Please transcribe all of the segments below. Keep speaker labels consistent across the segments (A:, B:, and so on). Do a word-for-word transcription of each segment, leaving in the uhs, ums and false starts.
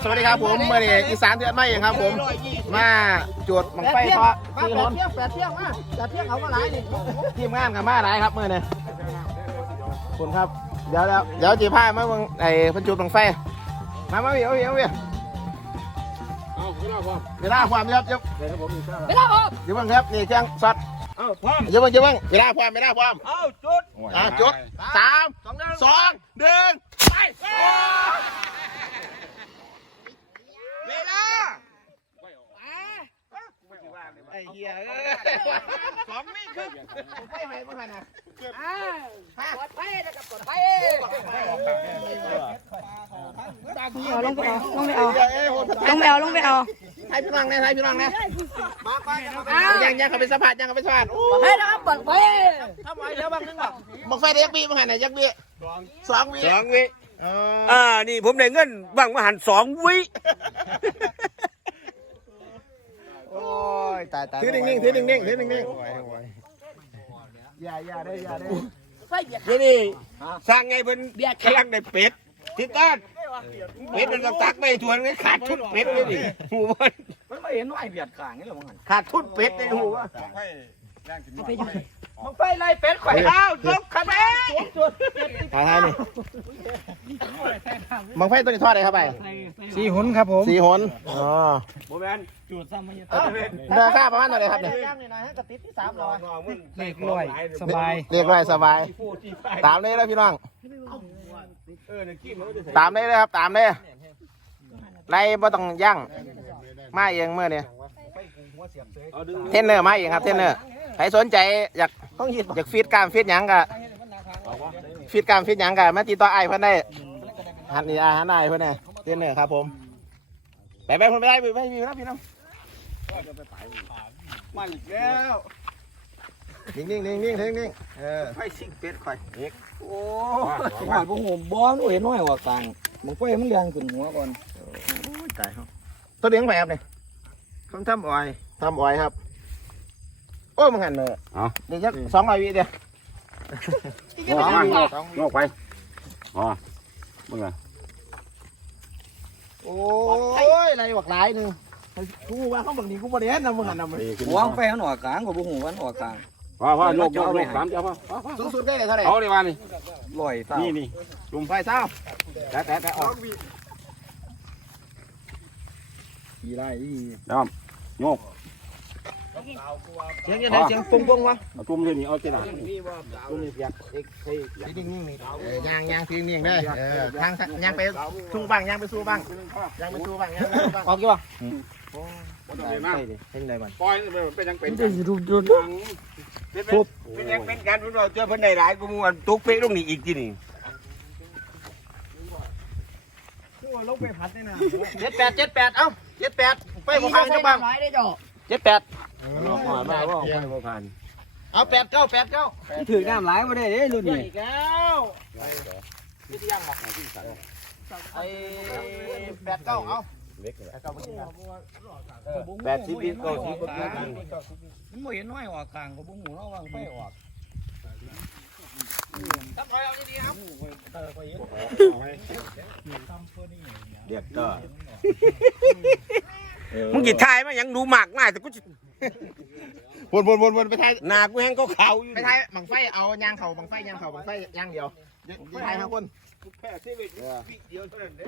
A: สวัสดีครับผมเมื่อนี้อีสานเดือนไม่เองครับผมมาจุดบังไฟเพราะที่นนท์
B: แปดเที่ยงมาแปดเที่ยงเอามาหลายนี่
A: ทีมงานกับมาหลายครับเมื่อนี้คุณครับเดี๋ยวเดี๋ยวเดี๋ยวจีพามาเบิ่งไอ้พันจุดบังไฟมามาเวียเวียเวียเอาเวลาความเวลาความครับเดี๋ยวผมเวลาความเดี๋ยวเบิ่งครับนี่เครื่องช็อตเอาพร้อมเดี๋ยวเบิ่งเดี๋ยวเบิ่งเวลาความเวลาความเอาจุดอ่าจุดสามสองหนึ่งไปเวลาไอ้เหี้ยสองวิครึ่งผมไปไหนบ้างนะปลอดภัยนะครับปลอดภัย
C: เอาลงไปเอาลงไปเอาลงไปเอาลงไปเอา
A: ไทยพี่น้องนะไทยพี่น้องนะยังยังเขาไปสะพานยังเขาไปสะพาน
C: ให้นะครับปลอดภัย
A: ทำไมเดี๋ยวบางนึงบอกบอกไฟเด็กบีบ้างไหนยักบีสองวิ
D: สองวิอ่านี่ผมได้เงินบางมาหันสองวิ
A: โอ้ยตายตายถือนิ่งๆถือนิ่งๆถือนิ่งๆอย่าอย่าได้อย่าได้
D: นี่นี่สร้างไงเป็นกำลังได้เป็ดทิศต้นเป็ดมันต้องตักไม่ทวนเลยขาดทุนเป็ดเลยดิหูมัน
B: มันไม่เห็นว่าไอ้เบียดกลางนี่หรอมั้ง
D: ขาดทุนเป็ดในหูวะ
B: มึงไฟไล่เป็ดข่อย
D: อ้าวยกคะแนน
A: ถ่ายให้นี่บังไฟตัวนี้ทอดอะไรครับไป
B: สี่หนครับผม
A: สี่หนอ๋อ
D: โมแมน
B: จุดซ้ำมาเยอะ
A: ราคาประมาณเท่าไหร่ครับเนี่ย
B: เล็กร้อยสบาย
A: เรียกร้อยสบายตามเลยแล้วพี่น้องตามเลยเลยครับตามเลยไรบ่ต้องย่างมาเองเมื่อเนี่ยเทนเนอร์มาเองครับเทนเนอร์ใครสนใจอยากต้องอยากฟีดกล้ามฟีดหยังกะฟีดกล้ามฟีดหยังกะมาติดต่อไอ้เพื่อนได้หันนี่อาหารไอ้เพื่อนได้เทนเนอร์ครับผมไปไปคนไปได้ไปไปไปนะพี่น้อง
D: มาอีกแล้ว
A: นิ่งนิ่งนิ่งนิ่งนิ่งเออ
D: ไฟซิ่งเป็ดข่อย
B: โอ้หอยพวกผมบ้องเห็นน้อยกว่ากลางมึงไฟมันแรงขึ้นหัวก่อน
A: ตายครับตัวเลี้ยงไปครับเนี่ยเขาทำอ้อยทำอ้อยครับโอ้มึงหันเลยอ๋อเดี๋ยวจะสองร้อยวิเดียว
D: งอกงอกไปอ๋อมึงไง
A: โอ้ยอะไรหวักหลายหนึ่งกูว่าเขาบังดีกูบริเวณนะมึงหันนะมึง
B: หัวไฟมันหัวกลางกับบุ้งหัวมันหัวกลาง
D: พ่อพ่อโยกโยกโยกสามเจ้าพ่อ
A: สูงสุดได้เลยเท่าไหร่
D: เอาเลยมานี่
B: ลอยเศร้า
D: นี่นี่
A: จุ่มไฟเศร้า
D: แต่แต่แต่ออก
B: อีไรอี
D: น้ำโยก
A: เสียงยังไงเสียงปุ้งปุ้งวะ
D: เอาจุ่มที่นี่เอาที่ไหนจุ่มนี่เปียกเอ็กเฮ้ย
A: นิ่งนิ่งนี่ยางยางทิ้งนิ่งได้ทางยางไปสู้บ้างยางไปสู้บ้างยางไปสู้บ้างยางไปสู้บ้างออกกี่วะเป็นไรบ้าง
D: ปล่อยเป็นยังเป็น
B: จะดูดูดู
D: เป็นยังเป็นการเราเจอเพิ่นได้หลายกูมัวตุกเป๊ะลงนี่อีกทีนี่
B: ลงไปพัดนี่นะ
A: เจ็ดแปดเจ็ดแปดเอ้าเจ็ดแปดไปบุพานจังบ้างเจ็ดแปดเอาแปดเก้าแปดเก้า
B: ถือน้ำไหลมาได้เด้รุ่นนี้
A: เก้าที่ที่ย่างบอกไอ้แปดเก้าเอา
D: แปดสิบเก้าสิบก็ได้
B: มันไม่เห็นน้อยออกกลางกับบุ้งหูเราวางไฟออก
A: ทำคอยเอาดีๆครับ
D: เด็กก็มึงกี่ทายมั้ยยังดูหมากง่ายแต่กู
A: วนวนวนวนไปทาย
D: หนากูแห้งก็เข่าอยู่
A: ไปทายบังไฟเอายางเข่าบังไฟยางเข่าบังไฟยางเดียวไปทายครับคน
D: แค่ที่เดียวเท่านั้นเด้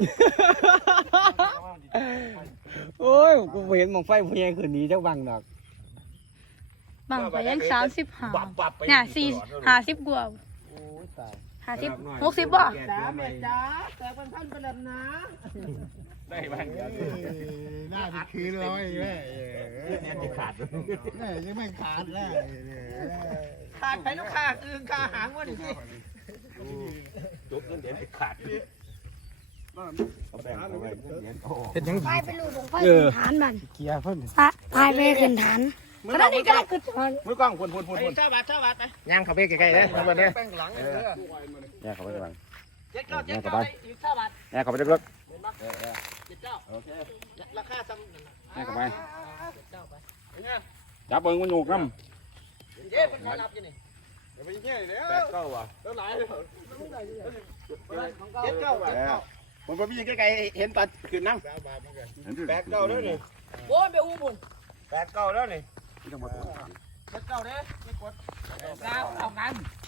B: โอ้ยกูเห็นบังไฟพยายคืนนี้เจ้าบังดอก
C: บังไปยังสามสิบห้าเนี่ยสี่ห้าสิบกว่าห้าสิบหกสิบบ่
B: จ้าแม่จ้าแต่พันพันเป็นแบบน้
D: ำได้บ้าง
A: น่าจะคืนเลยแม่
D: เนี่ยขาด
A: แม่ยังไม่ขาดแล้ว
B: ขาดไปลูกขาดอื่นขาหางวะนี่
D: จุ๊บนั่นเดี๋ยวขาด
C: เป็นยังไงไปลูกของไฟขึ้นฐานมันเกียร์เพิ่นพายไปขึ้นฐานขณะนี้ก็ขึ้นฐาน
A: มือกล้องพุ่นพุ่นพุ่นพุ่น
B: เจ้าบาทเจ้าบาทไป
A: ย่างเข้าไปใกล้ๆเลยทำแบบนี้
D: เนี่ยเขาไปหลัง
B: เจ็ดเก้าเจ็ดเก้าอีกเจ้าบาท
D: เนี่ยเขาไปลึก
B: เจ็ดเก้าโอเคราคาซ้ำ
D: เนี่ยเขาไปจับเบิ้งมันหนุกน้
B: ำเย้เป็นการรับยังนี่
D: ไปเงี้ยเลยแปดเก้าว่ะแล้วหลายเลยเจ็ดเก้าเจ็ดเก้า
A: ผมผมยิงใกล้ๆเห็นตอนขึ้นน้ำแปดเก้าแล้วนี่
B: โอ้ยไปอู้บุญ
A: แปดเก้าแล้วนี่
B: เจ็ดเก้าเด้ไม่กดเก้าเอากัน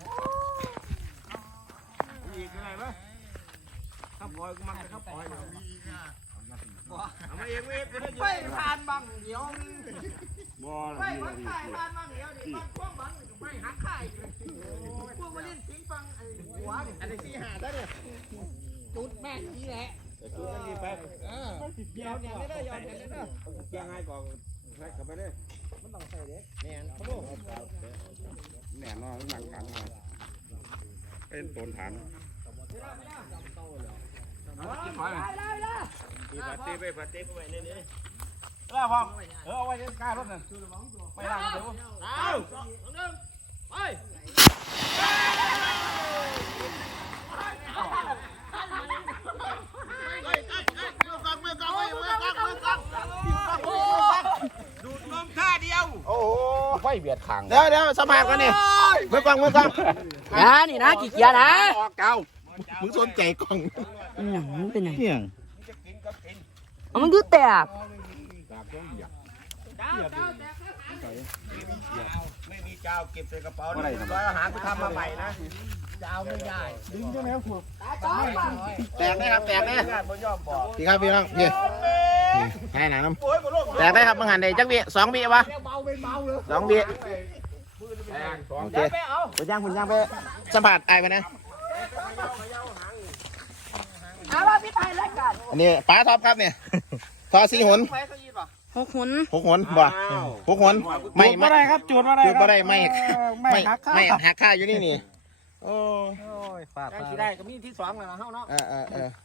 A: อีกอะไรบ้างข้าวปอยกูมันข้าวปอยเอามาเองเว้ยกูได้ยิน
B: ไปผ่านบังเดี๋ยว
A: บอล
B: ไปวัดขายผ่านบังเดี๋ยวนี่บังพวกบังไปหักขายพวกมาเล่นสิงฟังไอ้หัวนี่
A: อันนี้สี่หาได้เนี่ย
B: จุดแม่งนี่แหละ
A: จุดอันนี้ไป
B: เออเดี๋ยวเนี่ยไม่ได้ยอมเนี่ยไม่ได้
A: ยังไงก่อนให้กลับไปเลย
B: มันต้องใส่เด็ก
A: แหน่เขาบอกแหน่นอนหนักกันเป็นต้นฐานมีปาร์ตี้ไปปาร์ตี้ไปนี่นี่เออพร้อมเออเอาไว้กล้ารถน่ะไปล่างดูเอาสองหนึ่งไปดูดนมท่าเดียวโอ้โหไฟเบียดขังเดี๋ยวเดี๋ยวสมัครกันนี่เมื่อก่อนเมื่อก่อน
B: นะนี่นะกี่เกียร์นะ
A: ออกเก่ามึงสนใจกล่อง
B: อย่างมันเป็นอย่าง
A: เฮียง
B: มันคือแตก
D: ไม่มีเจ้าเก็บใส่กระเป๋าเลยร้อยอาหารกูทำมาใหม่นะ
B: เจ้าไม่ได้
A: ดึงใช่ไหมครับผมแตกได้ครับแตกได้พี่ครับพี่น้องพี่ให้หนังน้ำแตกได้ครับมังหันได้จักบีสองบีวะสองบีโอเคคุณย่างคุณย่างไปสัมผัสไอ้ไปนะ
B: เอาละพี่ไทยแล้วกัน
A: อันนี้ป้าท็อปครับเนี่ยทอสีหน
C: หกหุน
A: หกหนบ่หกหนไม่
E: ไม่ได้ครับจูดมาได้
A: จุดบ่ได้ไม่
E: ไม่
A: ไม่
E: หักค่า
A: ไม่หักค่าอยู่นี่นี่โอ้
E: โอ้ยฝาก
B: ได้กี่ได้ก็มีที่สองแล้วนะเฮาเนาะ
A: เออเออเออ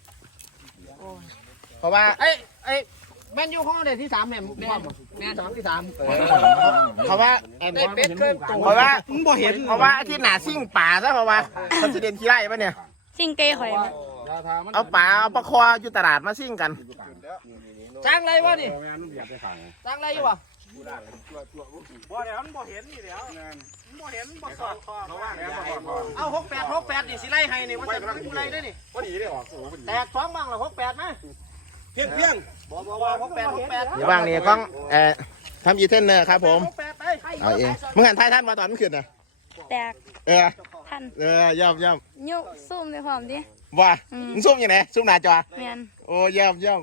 A: เพราะว่า
B: เอ้ยเอ้ยแมนยูของเราเด็ที่สามเนี่ยแมนแมนสองที่สาม
A: เพราะว่า
B: ได้เป็ดเคยตัว
A: เพราะว่า
E: มึงบ่เห็น
A: เพราะว่าที่หนาซิ่งป่าซะเพราะว่าคอนซิเดนขี้ไร่ปะเนี่ย
C: ซิงเกย์ข่อยมา
A: เอาป่าเอาปลาคออยู่ตลาดมาซิ่งกัน
B: จ้างอะไรวะนี่จ้างอะไรอยู่วะ
E: บ่เดี๋ยวมันบ่เห็นนี่เดี๋ยวมันบ่เห็นบ่สอดคอเพราะว่า
B: เอาหกแปดหกแปดนี่สิไล่ให้นี่ว่าจะกูไล่ได้นี่
A: พอดีได้ออก
B: แตกสองบ้างเหรอหกแปดไหม
D: เพียงเพียง
B: บอกบอกว่าหกแปดหกแปด
A: อยู่บ้างนี่กล้องเอ่อทำอีเทนเนอร์ครับผม
B: หกแปดไป
A: เอาเองมึงหันท้ายท่านมาตอนมันขึ้นนะ
C: แตก
A: เออ
C: ทัน
A: เออย่อมย่อม
C: ยกซุ่มได้พร้อมดิ
A: ว่า
C: อืม
A: มึงซุ่มยังไงซุ่มหน้าจอ
C: แมน
A: โอ้ย่อมย่อม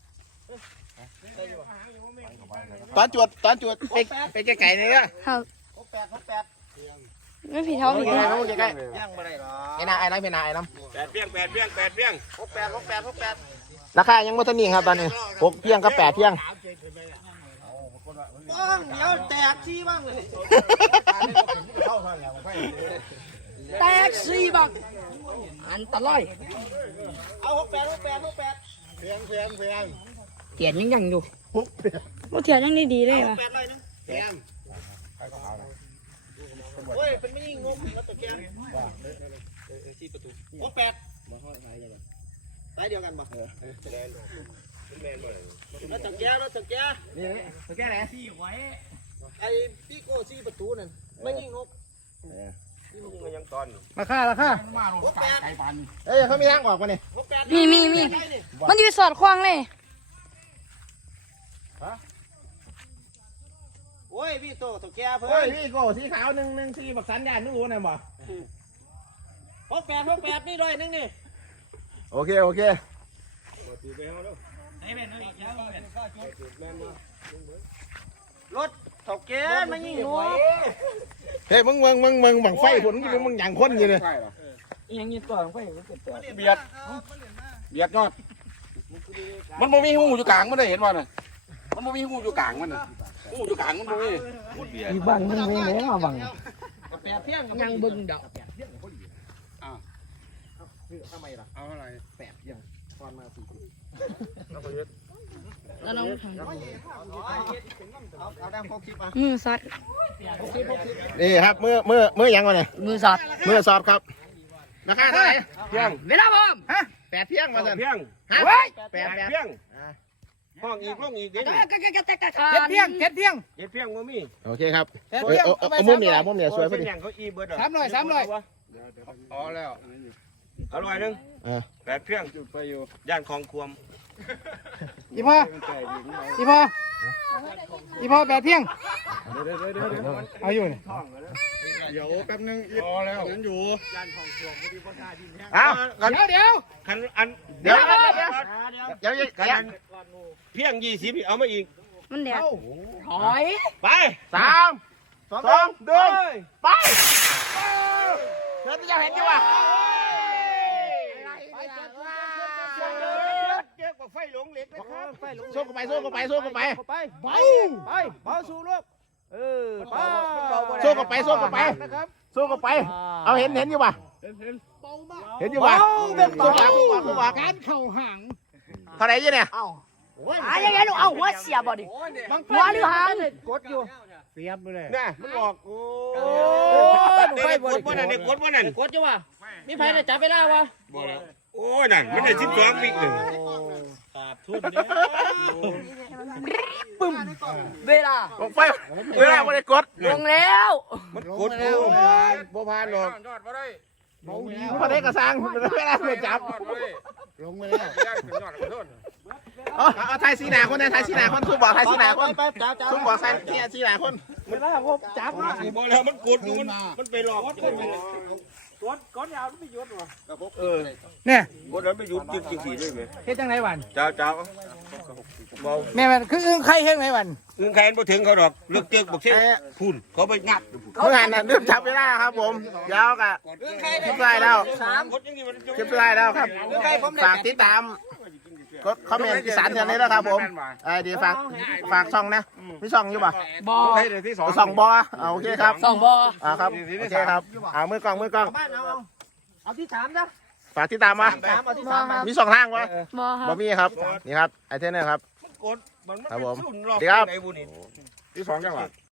A: ตอนจวดตอนจวดไปไปไกลๆนี่ก็
C: ครับ
B: หกแปดหกแปด
C: ไม่ผิดเท่า
A: ไป
C: ผิด
A: ไกล
C: นะ
A: ๆไปไกล
B: ย่างมาได้หรอ
A: ๆไอ้นาไอ้น้ำเป็นนาไอ้น้
D: แปดเพียงแปดเพียงแปดเพียง
B: หกแปดหกแปดหกแปด
A: ำราคายังไม่ทันนิ่งครับตอนนี้หกเที่ยงกับแปดเที่ยง
B: บ้างเดี๋ยวแตกซี่บ้างเลยแตกซี่บ้างอันตรายเอาหกแปดหกแปดหกแปด
A: เพียงเพียงเพียง
B: เกียนยังยังอยู่
A: หกเพียง
C: โอ้เถียงยังดีๆเลย
B: ห
C: ว่ะ
B: กแปดเลยนึง
A: เพียง
B: โอ้ยเป็นไม่ยิงงงแล้วตัวแกงหกแปดไปเดียวกันป่ะแล้วตัวแกแล้วตัวแก
A: นี่ตัวแก่ไหน
B: ไอ้พี่โก้ซี่ประตูนั่นไม่ยิงนก
D: ยังตอน
E: ราคาราคา
B: หกแปด
A: เอ้ยเขามีทางออกมาเนี่ย
B: หกแปด
C: มีมีมีมันอยู่สอดคล้องเลย
B: โอ้ยพี่โตตัวแกเพิ่
A: เฮ้ย
B: น
A: นี่โก้สีขาวหนึ่งหนึ่งสีบักสันยานนู่นน่ะบ่
B: หกแปดหกแปดนี่ด้วยนึงนี่
A: โอเคโอเค
B: รถถกแกไม่ยิงนก
A: เฮ้ยมึงมึงมึงมึงบังไฟผลมึงมึงอย่างคนอยู่เลย
B: ยังยิงตัวไปมันเกิดตัว
D: เบียดเบียดยอดมันบ่มีหูอยู่กลางมันได้เห็นว่าน่ะมันบ่มีหูอยู่กลางมันน่ะหูอยู่กลางมันบ่มีเบียด
E: อีบังมันไม่แล้มาบัง
B: แปดเพียงยังบึงดอก
D: เอาอะไร
B: แล้วน้องเอาเอาดังพกคลิปมา
C: มือซัด
B: พกคลิปพกคลิป
A: นี่ครับมือมือมือยังวะเนี่ย
B: มือสัตว์
A: มือสอบครับราคาเท่าไหร่
D: เพียง
B: เวลาผม
A: แปดเที่ยงมาสั่น
D: เพียง
A: ฮะ
B: เฮ้ย
A: แปดแปด
D: เพียงห้องอีกห้องอีกเด้
B: เจ็
D: นี่
B: ดเจ็ดเจ็ดเจ็ด
E: เจ็ดเพียงเจ็ดเพียง
D: เจ็ดเพียงบ่มี
A: โอเคครับเอ้ยเอาเอาเอามุมนี่แหละมุมนี่สวยพอดี
D: เส้นอย่างเขาอีเบิด
E: สามร้อยสามร้อย
D: อ๋อแล้วอร่อยนึง
A: เออ
D: แปดเพียงย่านคลองควม
E: อีพ่ออีพ่ออีพ่อแปดเที่ยงเอาอยู่นี่เดี๋ยวแป๊บนึงพอแล้วนั้นอยู่
A: เอา
D: กัน
E: เดี๋ยวเดี๋ยว
D: คันอัน
A: เดี๋ยวเดี๋ยวเดี๋ยวเดี๋ยวเดี๋ยว
D: กันอันเพียงยี่สิบเอามาอีก
C: มันแดด
B: ถอย
D: ไป
A: สามสองหนึ่งไปเธอจะเห็นอยู่ว่ะ
D: เจอกับไฟหลงเหล็กนะครับ
A: สู้กันไปสู้กันไปสู้กันไป
E: ไปไปไปเบาสู้ลูกเออไป
A: สู้กันไปสู้กันไปสู้กันไป เอาเห็นเห็นอยู่ป่ะเห็นอยู่ป่ะสู้กันสู้กันสู้กัน
E: การเข่าห่าง
A: เท่าไหร่ยี่เนี่ย
B: เอ้าหาอย่างไงลูกเอาหัวเสียบ่ดิหัวหรือหาง
E: กดอยู่เสียบไปเลย
D: น่ะมันบอกโอ้
E: ไฟ
D: เด็ก
E: บ่
D: กดบ่นั่นเด็กกดบ่นั่น
B: กดจ้ะวะมีไผได้จับเวลาวะ
D: บ่แล้วโอ้ยนั่นมันได้สิบสองวิหนึ่ง
B: เวลา
A: ลงไปเวลาไม่ได้กด
B: ลงแล้ว
D: มันกดแล้วบ่ผ่านหรอก
A: พอได้กระซังเวลาไม่จับ
E: ลงไปแล้ว
A: เอาเอาไทยสีหนาคนนะไทยสีหนาคนสู้บอกไทยสีหนาคนสู้บอกไทยสีหนาคน
E: เวลาผมจับ
D: บ่แล้วมันกดอยู่มันมันไปหลอก
E: กดกดยาวไม่หยุดวะ
D: เออ
E: เนี่ย
D: กดแล้วไปหยุดจิกจิกเลยไหม
E: เฮ็ดจังไหนวัน
D: เจ้าเจ้าบ่
E: แม่มันคืออึ้งไข่เฮ็ดไงวัน
D: อึ้งใครบ่ถึงเขาดอกเลือกเจึกบ่เช่พุ่นเขาไปงัด
A: เมื่อไงน่ะเริ่มจับเวลาครับผมยาวกะคลิปไลน์แล้ว
D: กดอย่างนี้มัน
A: คลิปไลน์แล้วครับฝากติดตามกดคอมเมนต์อีสานเท่านี้แล้วครับผมไอ้ดีฝากฝากช่องนะมีช่องอยู่ป่ะ
B: บอ
A: ช่องบอโอเคครับ
B: สองบอ
A: อ่าครับโอเคครับอ่ามือกล้องมือกล้อง
B: เอาที่สามจ้ะ
A: ฝากติดตามมา
B: สามเอาที่สาม
A: มีสองทางวะ
C: บอครับ
A: บะมี่ครับนี่ครับไอเทนเนอร์ครับ
D: กดมัน
A: ครับผม
D: สุ่นหลอก
A: ดีครับ
D: ไหนบุนี่
A: ที่สองจังหวัด